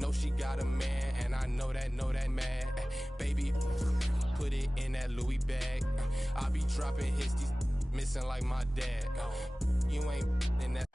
Know she got a man, and I know that man. Baby, put it in that Louis bag. I be dropping hits, these missing like my dad. You ain't in that.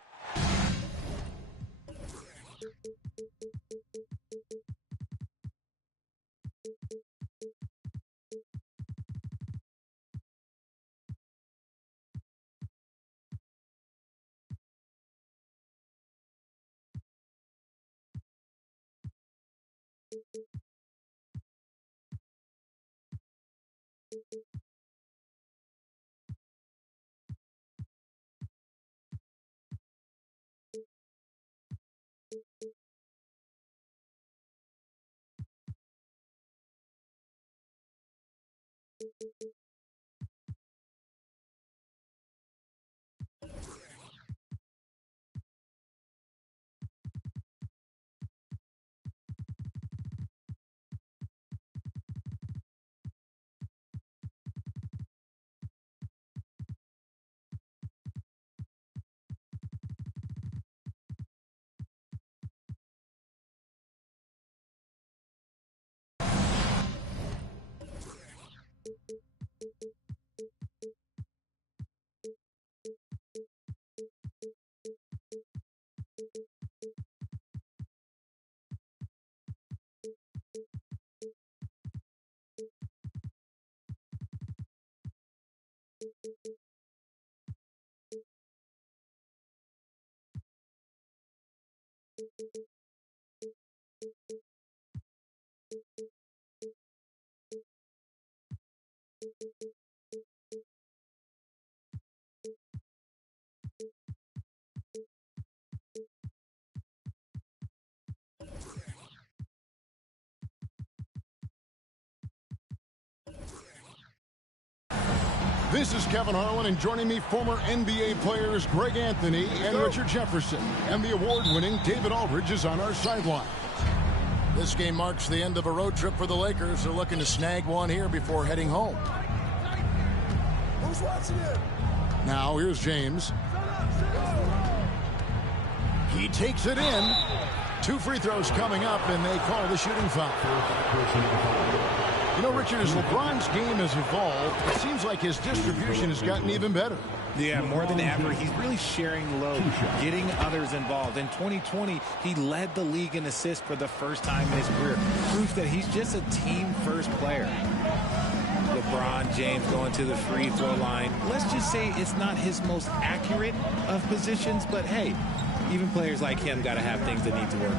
This is Kevin Harlan, and joining me, former NBA players Greg Anthony and Richard Jefferson. And the award-winning David Aldridge is on our sideline. This game marks the end of a road trip for the Lakers. They're looking to snag one here before heading home. Who's watching it? Now, here's James. He takes it in. 2 free throws coming up, and they call the shooting foul. You know, Richard, as LeBron's game has evolved, it seems like his distribution has gotten even better. Yeah, more than ever. He's really sharing load, getting others involved. In 2020, he led the league in assists for the first time in his career. Proof that he's just a team-first player. LeBron James going to the free throw line. Let's just say it's not his most accurate of positions, but hey, even players like him got to have things that need to work.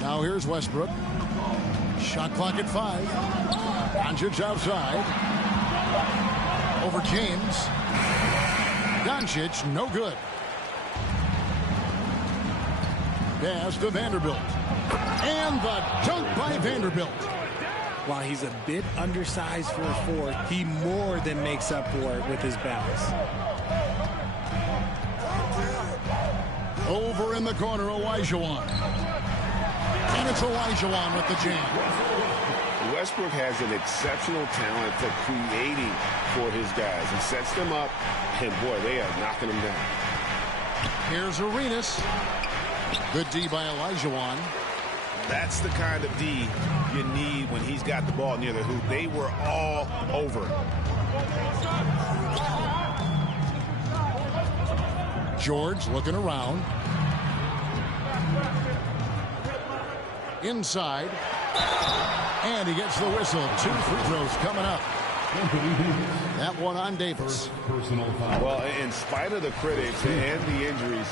Now here's Westbrook. Shot clock at 5. Doncic outside. Over James. Doncic, no good. Pass to Vanderbilt. And the dunk by Vanderbilt. While he's a bit undersized for a 4, he more than makes up for it with his bounce. Over in the corner, Olajuwon. And it's Olajuwon with the jam. Westbrook has an exceptional talent for creating for his guys. He sets them up, and boy, they are knocking them down. Here's Arenas. Good D by Olajuwon. That's the kind of D you need when he's got the ball near the hoop. They were all over it. George looking around. Inside. And he gets the whistle. 2 free throws coming up. That one on Davis. Well, in spite of the critics and the injuries,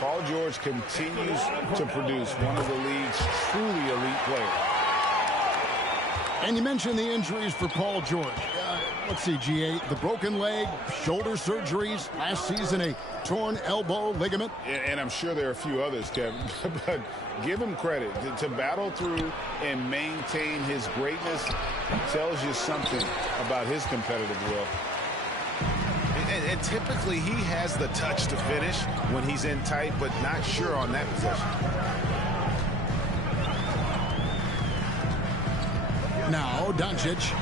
Paul George continues to produce one of the league's truly elite players. And you mentioned the injuries for Paul George. Let's see, GA, the broken leg, shoulder surgeries, last season a torn elbow ligament. And I'm sure there are a few others, Kevin, but give him credit. To battle through and maintain his greatness tells you something about his competitive will. And typically he has the touch to finish when he's in tight, but not sure on that possession. Now, Doncic.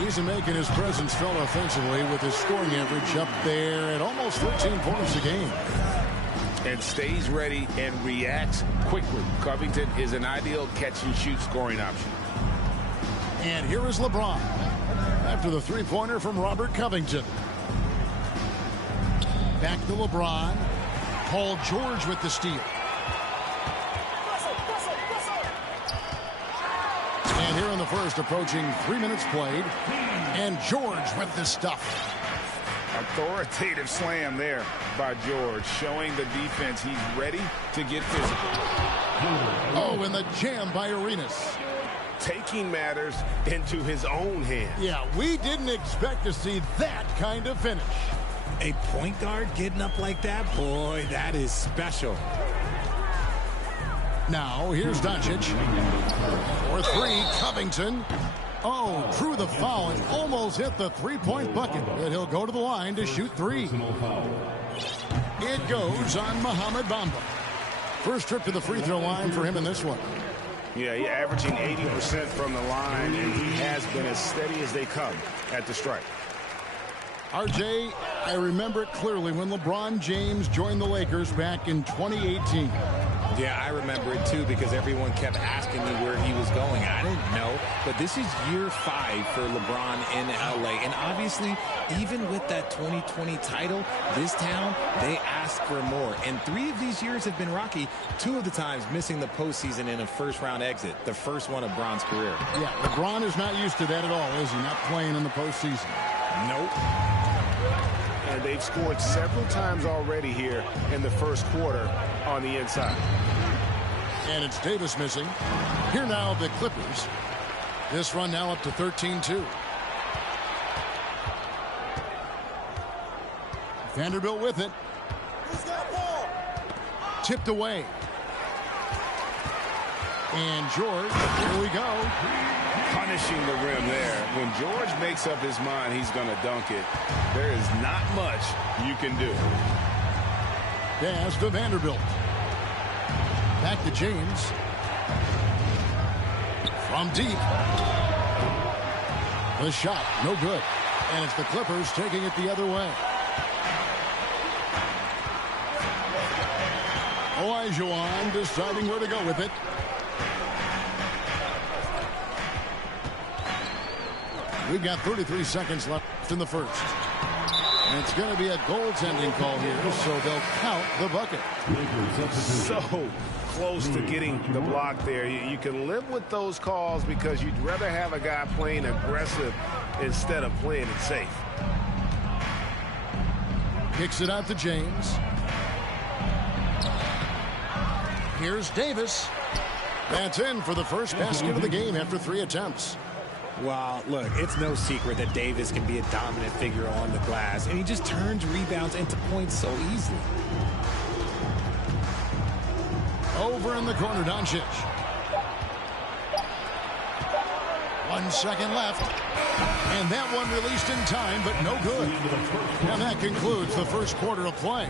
He's making his presence felt offensively with his scoring average up there at almost 13 points a game. and stays ready and reacts quickly. Covington is an ideal catch-and-shoot scoring option. And here is LeBron after the three-pointer from Robert Covington. Back to LeBron. Paul George with the steal. And here in the first, approaching 3 minutes played. And George with the stuff. Authoritative slam there by George, showing the defense he's ready to get physical. Oh, and the jam by Arenas. Taking matters into his own hands. Yeah, we didn't expect to see that kind of finish. A point guard getting up like that, boy, that is special. Now, here's Doncic. For three, Covington. Oh, drew the foul and almost hit the three-point bucket. But he'll go to the line to shoot three. It goes on Mohamed Bamba. First trip to the free throw line for him in this one. Yeah, he's averaging 80% from the line, and he has been as steady as they come at the stripe. RJ, I remember it clearly when LeBron James joined the Lakers back in 2018. Yeah, I remember it too because everyone kept asking me where he was going. I didn't know, but this is year 5 for LeBron in LA. And obviously, even with that 2020 title, this town, they ask for more. And 3 of these years have been rocky, 2 of the times missing the postseason in a first-round exit, the first one of Bron's career. Yeah, LeBron is not used to that at all, is he? Not playing in the postseason. Nope. And they've scored several times already here in the first quarter on the inside. And it's Davis missing. Here now the Clippers. This run now up to 13-2. Vanderbilt with it. Who's got ball? Tipped away. And George, here we go. Punishing the rim there. When George makes up his mind he's going to dunk it, there is not much you can do. Pass to Vanderbilt. Back to James. From deep. The shot, no good. And it's the Clippers taking it the other way. Olajuwon deciding where to go with it. We've got 33 seconds left in the first. And it's going to be a goaltending call here, so they'll count the bucket. So close to getting the block there. You can live with those calls because you'd rather have a guy playing aggressive instead of playing it safe. Kicks it out to James. Here's Davis. That's in for the first basket of the game after 3 attempts. Well, look, it's no secret that Davis can be a dominant figure on the glass, and he just turns rebounds into points so easily. Over in the corner, Doncic. 1 second left. And that one released in time, but no good. And that concludes the first quarter of play.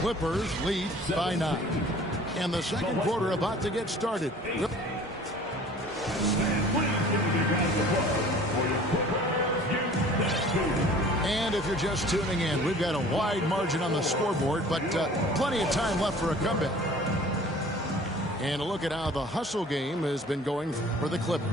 Clippers lead by 9. And the second quarter about to get started. And if you're just tuning in, we've got a wide margin on the scoreboard, but plenty of time left for a comeback. And a look at how the hustle game has been going for the Clippers.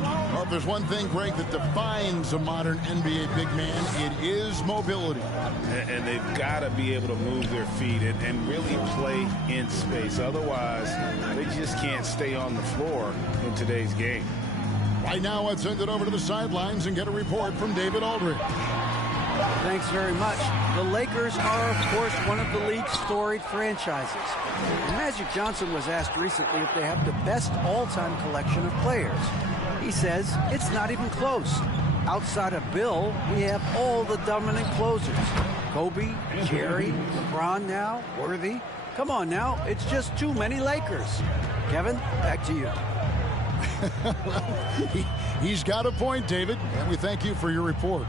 Well, if there's one thing, Greg, that defines a modern NBA big man, it is mobility. And they've got to be able to move their feet and really play in space. Otherwise, they just can't stay on the floor in today's game. Right now, let's send it over to the sidelines and get a report from David Aldridge. Thanks very much. The Lakers are, of course, one of the league's storied franchises. And Magic Johnson was asked recently if they have the best all-time collection of players. He says it's not even close. Outside of Bill, we have all the dominant closers. Kobe, Jerry, LeBron now, Worthy. Come on now, it's just too many Lakers. Kevin, back to you. He's got a point, David, and we thank you for your report.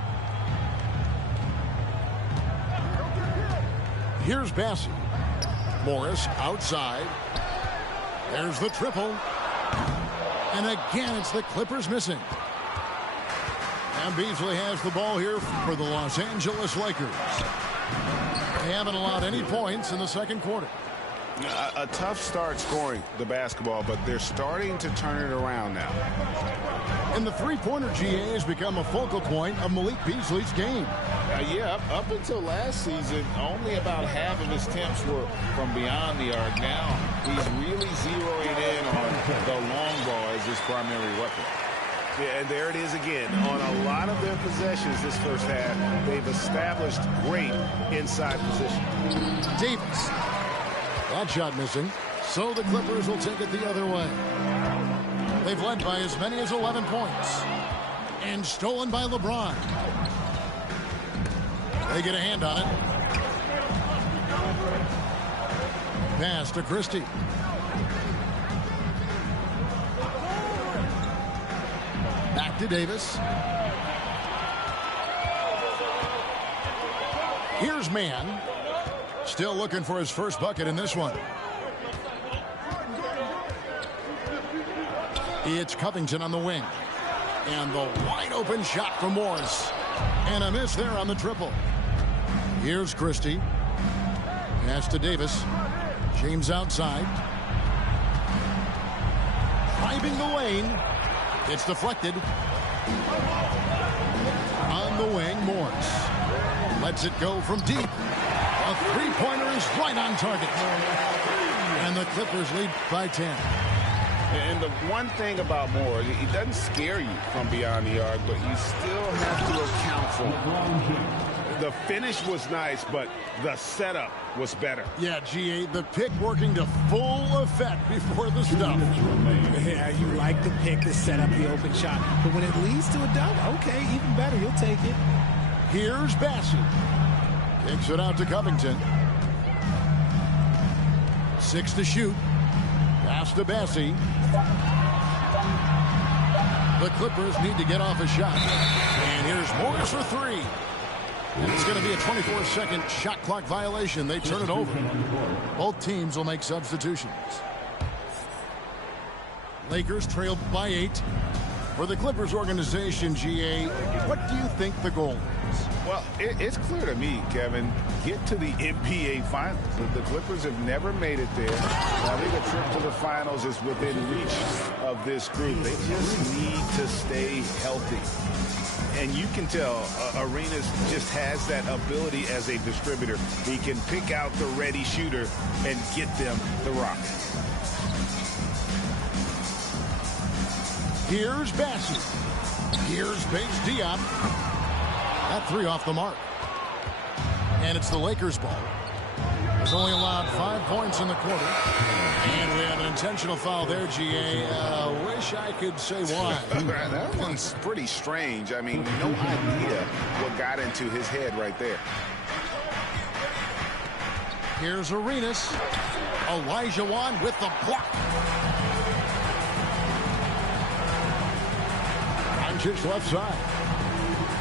Here's Bassey. Morris outside. There's the triple. And again, it's the Clippers missing. And Beasley has the ball here for the Los Angeles Lakers. They haven't allowed any points in the second quarter. A tough start scoring the basketball, but they're starting to turn it around now. And the three-pointer, GA, has become a focal point of Malik Beasley's game. Yeah, up until last season, only about half of his attempts were from beyond the arc. Now he's really zeroing in on the long ball as his primary weapon. Yeah, and there it is again. On a lot of their possessions this first half, they've established great inside position. Davis. That shot missing. So the Clippers will take it the other way. They've led by as many as 11 points. And stolen by LeBron. They get a hand on it. Pass to Christie. Back to Davis. Here's Mann. Still looking for his first bucket in this one. It's Covington on the wing. And the wide open shot from Morris. And a miss there on the triple. Here's Christie. Pass to Davis. James outside. Driving the lane. It's deflected. On the wing, Morris. Lets it go from deep. A three-pointer is right on target. And the Clippers lead by 10. And the one thing about Moore, he doesn't scare you from beyond the arc, but you still have to account for him. The finish was nice, but the setup was better. Yeah, GA, the pick working to full effect before the stuff. Yeah, you like the pick to set up the open shot. But when it leads to a dunk, okay, even better. You'll take it. Here's Bassett. Kicks it out to Covington. 6 to shoot. Pass to Bassey. The Clippers need to get off a shot. And here's Morris for three. And it's going to be a 24-second shot clock violation. They turn it over. Both teams will make substitutions. Lakers trailed by 8. For the Clippers organization, GA, what do you think the goal is? Well, it's clear to me, Kevin, get to the NBA Finals. The Clippers have never made it there. I think a trip to the Finals is within reach of this group. They just need to stay healthy. And you can tell Arenas just has that ability as a distributor. He can pick out the ready shooter and get them the rock. Here's Bassett. Here's Bates Diop. That three off the mark. And it's the Lakers' ball. Has only allowed 5 points in the quarter. And we have an intentional foul there, GA. Wish I could say why. That one's pretty strange. I mean, no idea what got into his head right there. Here's Arenas. Olajuwon with the block. Doncic left side.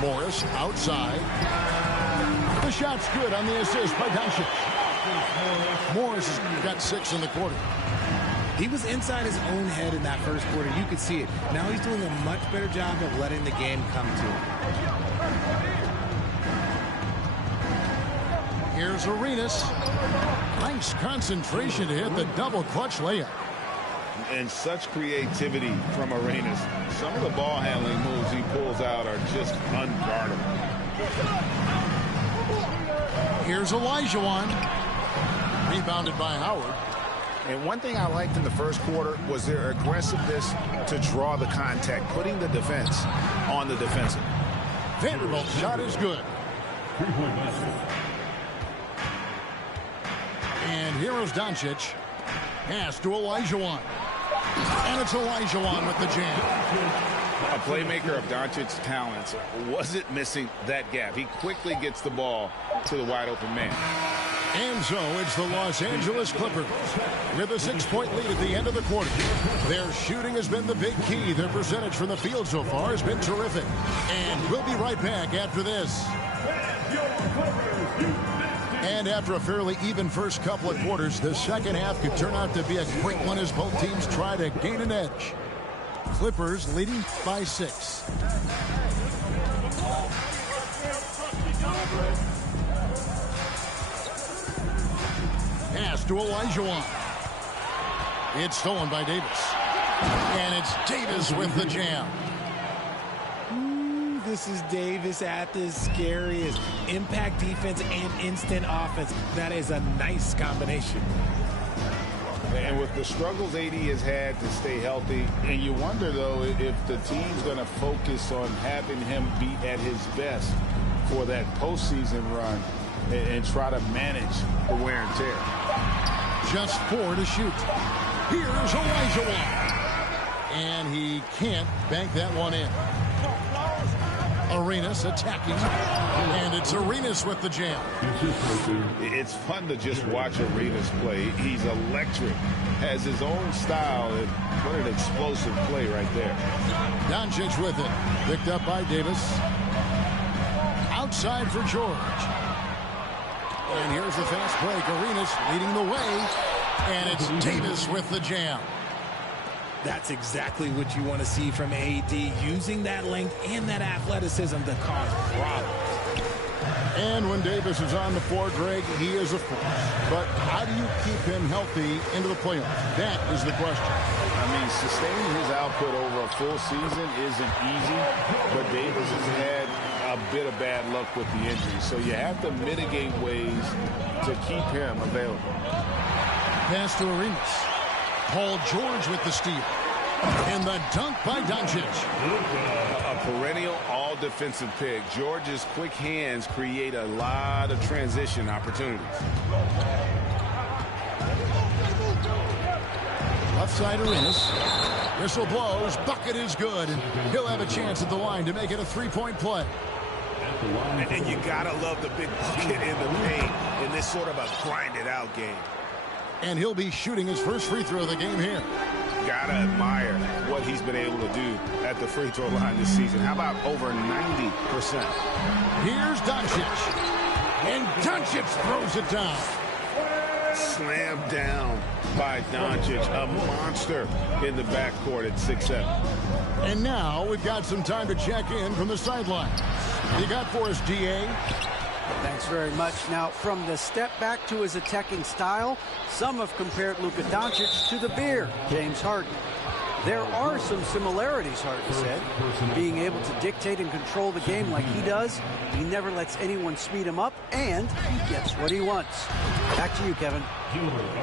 Morris outside. The shot's good on the assist by Doncic. Morris has got 6 in the quarter. He was inside his own head in that first quarter. You could see it. Now he's doing a much better job of letting the game come to him. Here's Arenas. Nice concentration to hit the double clutch layup. And such creativity from Arenas. Some of the ball handling moves he pulls out are just unguardable. Here's Olajuwon. Rebounded by Howard. And one thing I liked in the first quarter was their aggressiveness to draw the contact, putting the defense on the defensive. Vanderbilt's shot is good. And here's Doncic. Pass to Olajuwon. And it's Olajuwon with the jam. A playmaker of Doncic's talents wasn't missing that gap. He quickly gets the ball to the wide open man. And so it's the Los Angeles Clippers with a 6-point lead at the end of the quarter. Their shooting has been the big key. Their percentage from the field so far has been terrific. And we'll be right back after this. And after a fairly even first couple of quarters, the second half could turn out to be a quick one as both teams try to gain an edge. Clippers leading by 6. pass to Olajuwon. It's stolen by Davis. And it's Davis with the jam. This is Davis at his scariest. Impact defense and instant offense. That is a nice combination. And with the struggles AD has had to stay healthy, and you wonder, though, if the team's going to focus on having him be at his best for that postseason run and try to manage the wear and tear. Just 4 to shoot. Here's Olajuwon. And he can't bank that one in. Arenas attacking, and it's Arenas with the jam. It's fun to just watch Arenas play. He's electric, has his own style, and what an explosive play right there. Doncic with it, picked up by Davis. Outside for George. And here's the fast break. Arenas leading the way, and it's Davis with the jam. That's exactly what you want to see from AD, using that length and that athleticism to cause problems. And when Davis is on the floor, Greg, he is a force. But how do you keep him healthy into the playoffs? That is the question. I mean, sustaining his output over a full season isn't easy, but Davis has had a bit of bad luck with the injury. So you have to mitigate ways to keep him available. Pass to Arenas. Paul George with the steal. And the dunk by Doncic. A perennial all-defensive pick. George's quick hands create a lot of transition opportunities. Left side Arenas. Whistle blows. Bucket is good. He'll have a chance at the line to make it a three-point play. And you gotta love the big bucket in the paint in this sort of a grinded-out game. And he'll be shooting his first free throw of the game here. Gotta admire what he's been able to do at the free throw line this season. How about over 90%? Here's Doncic. And Doncic throws it down. Slammed down by Doncic. A monster in the backcourt at 6'7". And now we've got some time to check in from the sideline. You got for us, DA? Thanks very much. Now, from the step back to his attacking style, some have compared Luka Doncic to the Bear, James Harden. There are some similarities, Harden said. Being able to dictate and control the game like he does, he never lets anyone speed him up, and he gets what he wants. Back to you, Kevin.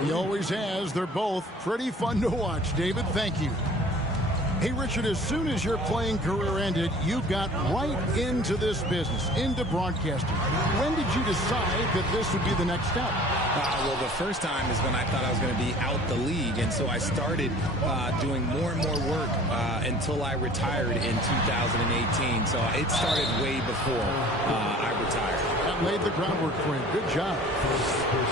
He always has. They're both pretty fun to watch, David. Thank you. Hey, Richard, as soon as your playing career ended, you got right into this business, into broadcasting. When did you decide that this would be the next step? Well, the first time is when I thought I was going to be out the league, and so I started doing more and more work until I retired in 2018. So it started way before I retired. That laid the groundwork for you. Good job.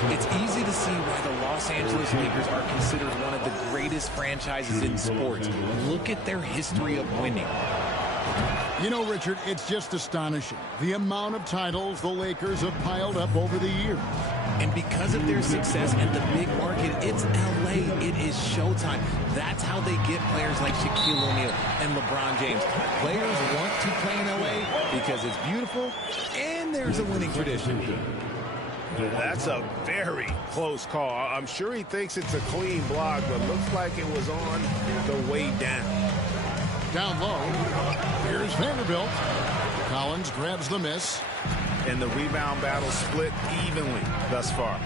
It's easy to see why the Los Angeles Lakers are considered one of the greatest franchises in sports. Look at their history of winning. You know, Richard, it's just astonishing. The amount of titles the Lakers have piled up over the years. And because of their success and the big market, it's LA. It is showtime. That's how they get players like Shaquille O'Neal and LeBron James. Players want to play in LA because it's beautiful and there's a winning tradition. That's a very close call. I'm sure he thinks it's a clean block, but looks like it was on the way down. Down low. Here's Vanderbilt. Collins grabs the miss. And the rebound battle split evenly thus far.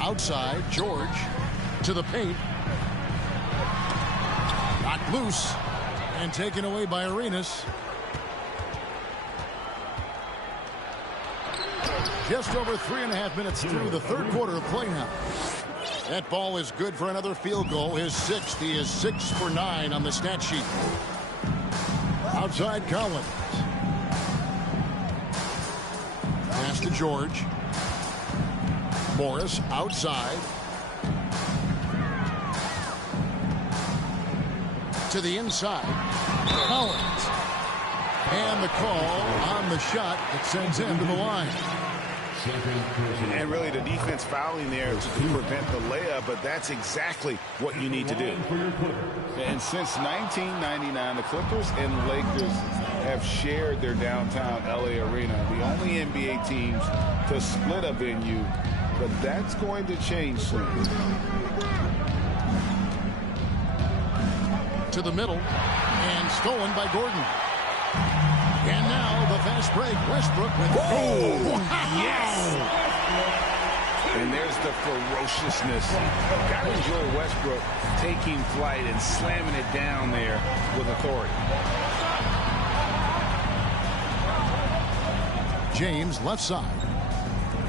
Outside, George to the paint. Knocked loose and taken away by Arenas. Just over 3.5 minutes through the third quarter of play now. That ball is good for another field goal. His sixth. He is 6 for 9 on the stat sheet. Outside Collins. Pass to George. Morris outside. To the inside. Collins. And the call on the shot that sends him to the line. And really the defense fouling there to prevent the layup, but that's exactly what you need to do. And since 1999, the Clippers and Lakers have shared their downtown LA arena. The only NBA teams to split a venue, but that's going to change soon. To the middle, and stolen by Gordon. And now the fast break. Westbrook with... Oh, yes! And there's the ferociousness. Gotta enjoy Westbrook taking flight and slamming it down there with authority. James left side.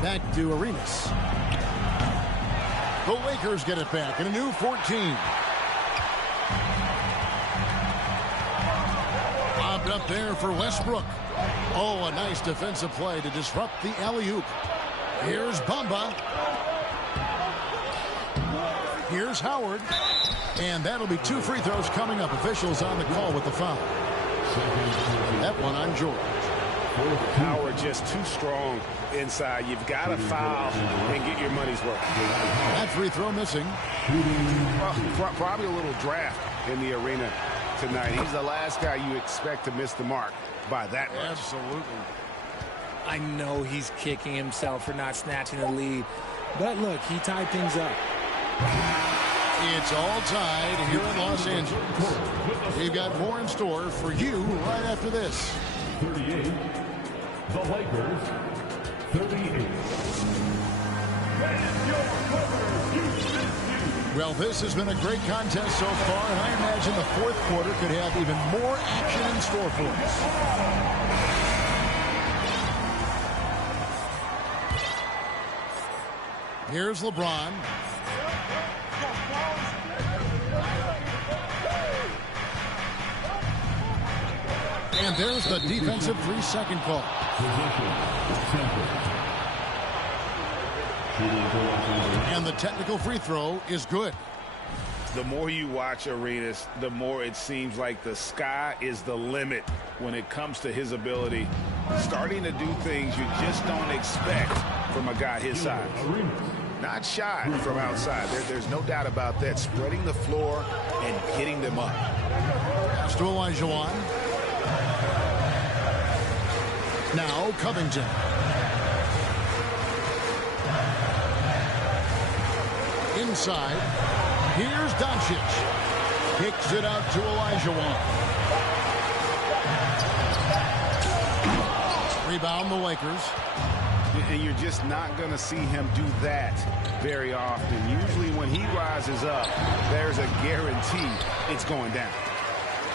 Back to Arenas. The Lakers get it back in a new 14. Bobbed up there for Westbrook. Oh, a nice defensive play to disrupt the alley-oop. Here's Bamba. Here's Howard. And that'll be 2 free throws coming up. Officials on the call with the foul. That one on George. Howard just too strong inside. You've got to foul and get your money's worth. That free throw missing. Probably a little draft in the arena tonight. He's the last guy you expect to miss the mark by that much. Absolutely. I know he's kicking himself for not snatching the lead. But look, he tied things up. It's all tied here in Los Angeles. We've got more in store for you right after this. 38. The Lakers. 38. Well, this has been a great contest so far, and I imagine the fourth quarter could have even more action in store for us. Here's LeBron. And there's the defensive 3-second call. And the technical free throw is good. The more you watch Arenas, the more it seems like the sky is the limit when it comes to his ability. Starting to do things you just don't expect from a guy his size. Not shy from outside. There's no doubt about that. Spreading the floor and getting them up. Pass to Olajuwon. Now Covington. Inside. Here's Doncic. Kicks it out to Olajuwon. Rebound the Lakers. And you're just not going to see him do that very often. Usually when he rises up, there's a guarantee it's going down.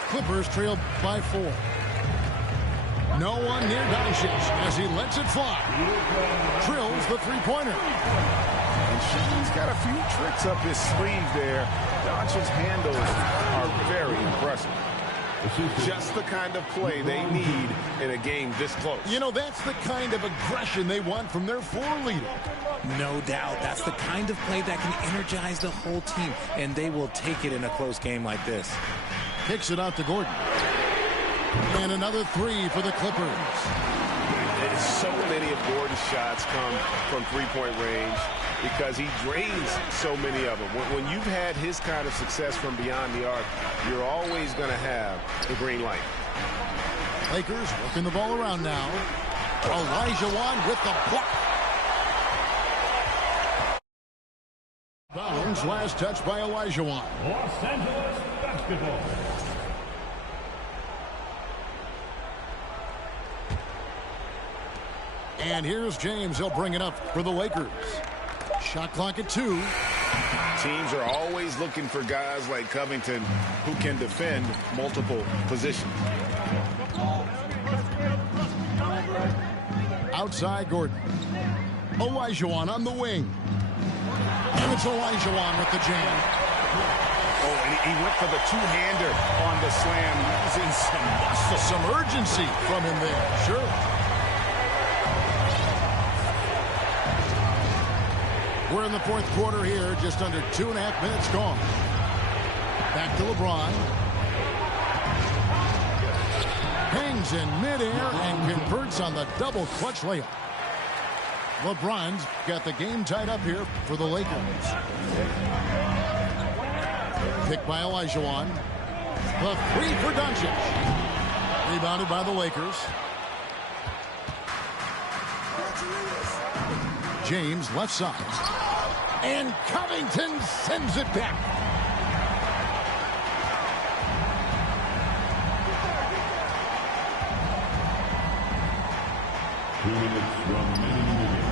Clippers trail by 4. No one near Doncic as he lets it fly. Drills the three-pointer. And he's got a few tricks up his sleeve there. Doncic's handles are very impressive. Just the kind of play they need in a game this close. You know, that's the kind of aggression they want from their floor leader. No doubt. That's the kind of play that can energize the whole team, and they will take it in a close game like this. Kicks it out to Gordon. And another 3 for the Clippers. So many of Gordon's shots come from three-point range because he drains so many of them. When you've had his kind of success from beyond the arc, you're always going to have the green light. Lakers working the ball around now. Olajuwon with the block. Bounds, last touch by Olajuwon. Los Angeles basketball. And here's James. He'll bring it up for the Lakers. Shot clock at 2. Teams are always looking for guys like Covington who can defend multiple positions. Outside Gordon. Olajuwon on the wing. And it's Olajuwon with the jam. Oh, and he went for the two-hander on the slam, using some muscle. Some urgency from him there. Sure. We're in the fourth quarter here, just under 2.5 minutes gone. Back to LeBron. Hangs in midair and converts on the double clutch layup. LeBron's got the game tied up here for the Lakers. Pick by Olajuwon. The 3 for Doncic. Rebounded by the Lakers. James left side. And Covington sends it back.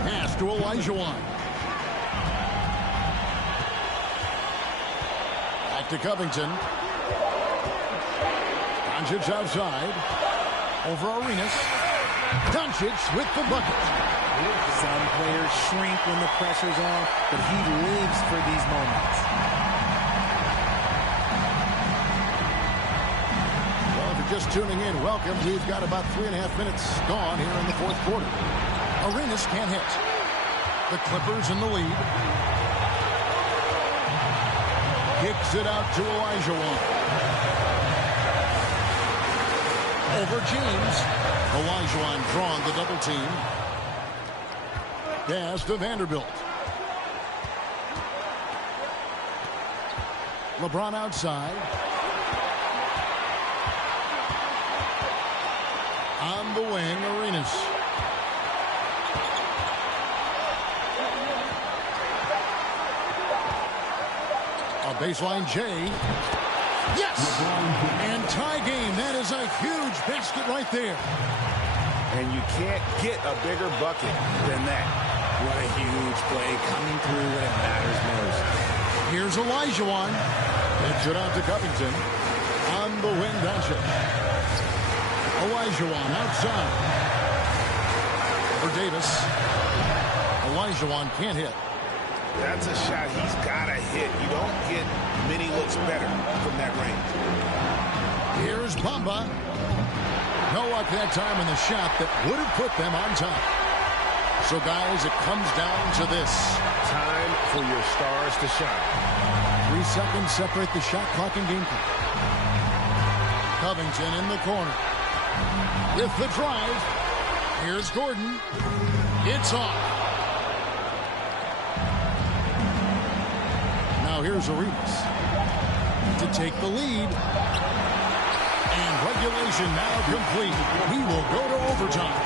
Pass to Olajuwon. Back to Covington. Doncic outside. Over Arenas. Doncic with the bucket. Some players shrink when the pressure's on, but he lives for these moments. Well, if you're just tuning in, welcome. We've got about 3.5 minutes gone here in the fourth quarter. Arenas can't hit. The Clippers in the lead. Kicks it out to Olajuwon. Over James. Olajuwon drawing the double team. Pass to Vanderbilt. LeBron outside. On the wing, Arenas. A baseline J. Yes! And tie game. That is a huge basket right there. And you can't get a bigger bucket than that. What a huge play coming through when it matters most. Here's Olajuwon. Gets it out to Covington. On the wing, Doncic. Olajuwon outside. For Davis. Olajuwon can't hit. That's a shot he's got to hit. You don't get many looks better from that range. Here's Bamba. No luck that time in the shot that would have put them on top. So, guys, it comes down to this. Time for your stars to shine. 3 seconds separate the shot clock and game clock. Covington in the corner. With the drive. Here's Gordon. It's off. Now here's Arenas to take the lead. And regulation now complete. We will go to overtime.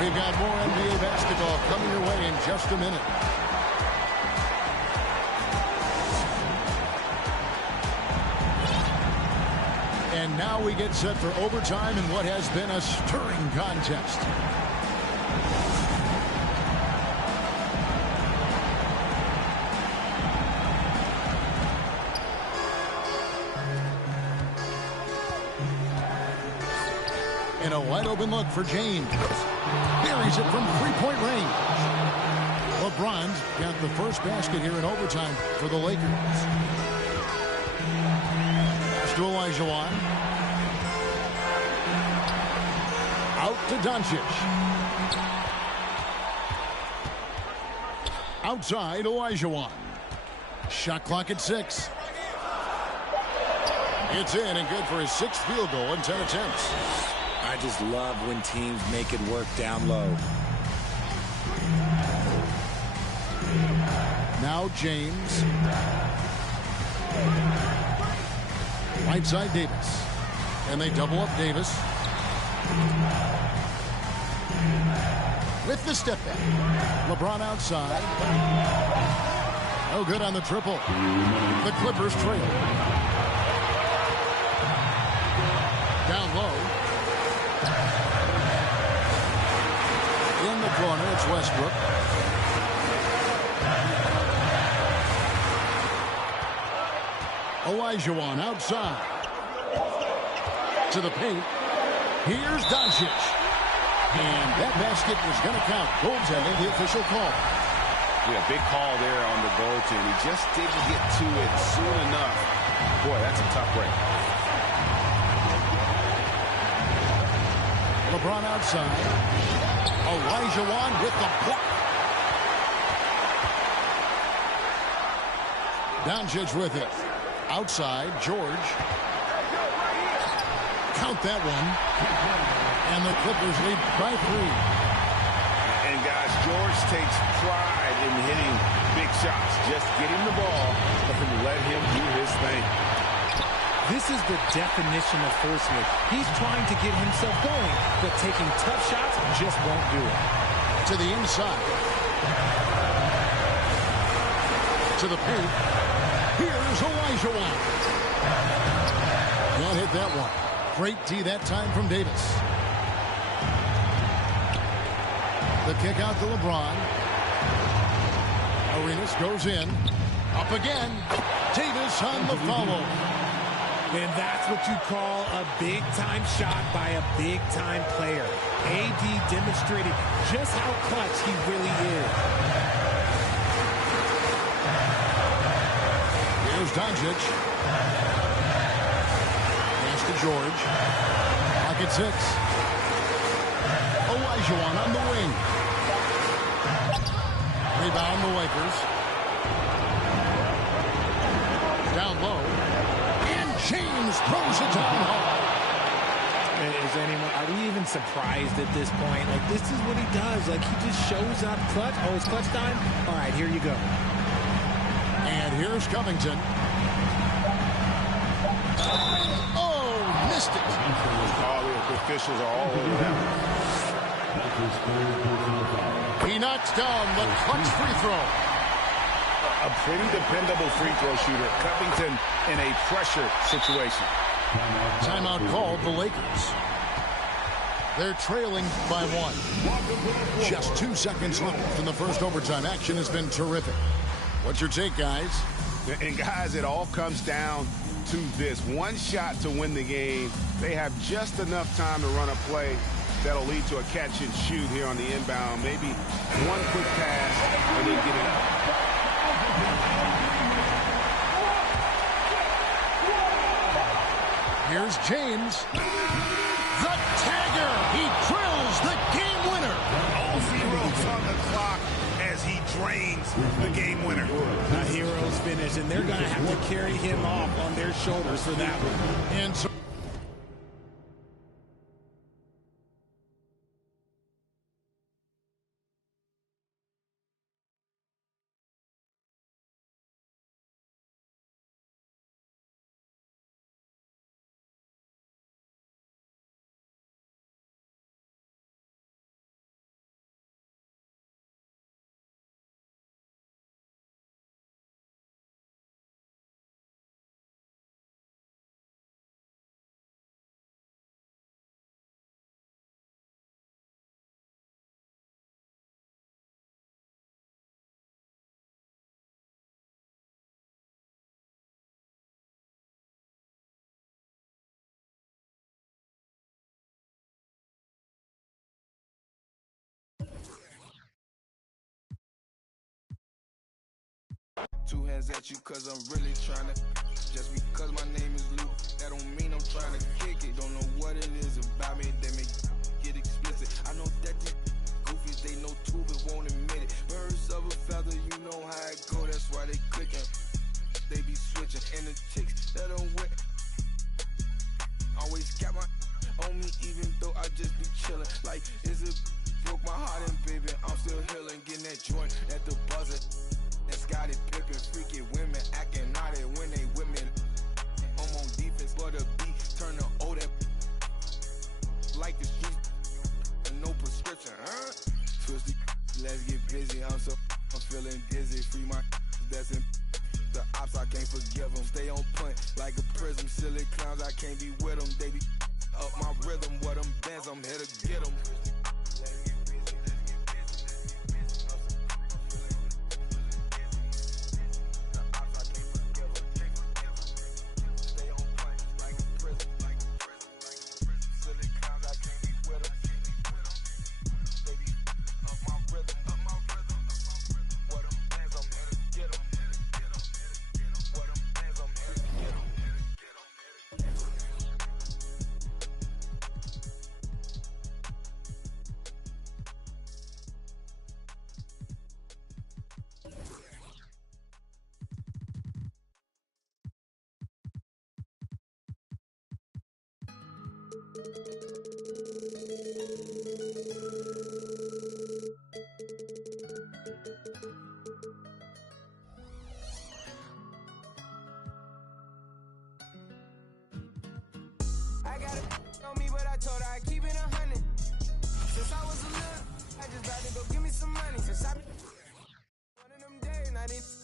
We've got more NBA basketball coming your way in just a minute. And now we get set for overtime in what has been a stirring contest. And a wide open look for James. Buries it from three-point range. LeBron's got the first basket here in overtime for the Lakers. Pass to Olajuwon. Out to Doncic. Outside Olajuwon. Shot clock at 6. It's in and good for his 6th field goal in 10 attempts. I just love when teams make it work down low. Now James. Right side Davis. And they double up Davis. With the step back. LeBron outside. No good on the triple. The Clippers trail. Down low. In the corner, it's Westbrook. Olajuwon outside. To the paint. Here's Doncic. And that basket is going to count. Goaltending, the official call. Yeah, big call there on the goaltend. He just didn't get to it soon enough. Boy, that's a tough break. LeBron outside. Olajuwon with the block. Doncic with it. Outside, George. Count that one. And the Clippers lead by 3. And, guys, George takes pride in hitting big shots. Just get him the ball and let him do his thing. This is the definition of forcing it. He's trying to get himself going, but taking tough shots just won't do it. To the inside. To the paint. Here's Olajuwon. Can't hit that one. Great D that time from Davis. The kick out to LeBron. Arenas goes in. Up again. Davis on the follow. And that's what you call a big-time shot by a big-time player. AD demonstrated just how clutch he really is. Here's Doncic. Pass to George. Pocket 6. Olajuwon on the wing. Rebound the Lakers. Down low. And James throws it down hard. Are we even surprised at this point? Like, this is what he does. Like, he just shows up clutch. Oh, it's clutch time? All right, here you go. And here's Covington. Oh, missed it. All the officials are all over that. He knocks down the clutch free throw. A pretty dependable free throw shooter. Covington in a pressure situation. Timeout called the Lakers. They're trailing by 1. Just 2 seconds left in the first overtime. Action has been terrific. What's your take, guys? And guys, it all comes down to this. One shot to win the game. They have just enough time to run a play that'll lead to a catch and shoot here on the inbound. Maybe one quick pass and then get it up. Here's James. The tagger. He drills the game winner. All zeros on the clock as he drains the game winner. A hero's finish, and they're going to have to carry him off on their shoulders for that one. And so Two hands at you cause I'm really trying to. Just because my name is Luke, that don't mean I'm trying to kick it. Don't know what it is about me, they make get explicit. I know that these goofies, they know too, but won't admit it. Birds of a feather, you know how it go, that's why they clicking. They be switching, and the chicks that don't win. Always got my on me, even though I just be chilling. Like, is it broke my heart and baby, I'm still healing. Getting that joint at the buzzer. And Scottie Pippen, freaky women acting naughty when they with me. I'm on defense for the beat, turn the O that like the street, and no prescription, huh? Twisty, let's get busy. I'm feeling dizzy. Free my that's in the ops, I can't forgive them. Stay on point like a prism. Silly clowns, I can't be with them. They be up my rhythm. What them bands, I'm here to get them. I got it on me, but I told her I keep it 100. Since I was a little, I just tried to go give me some money. Since I one of them days, and I didn't.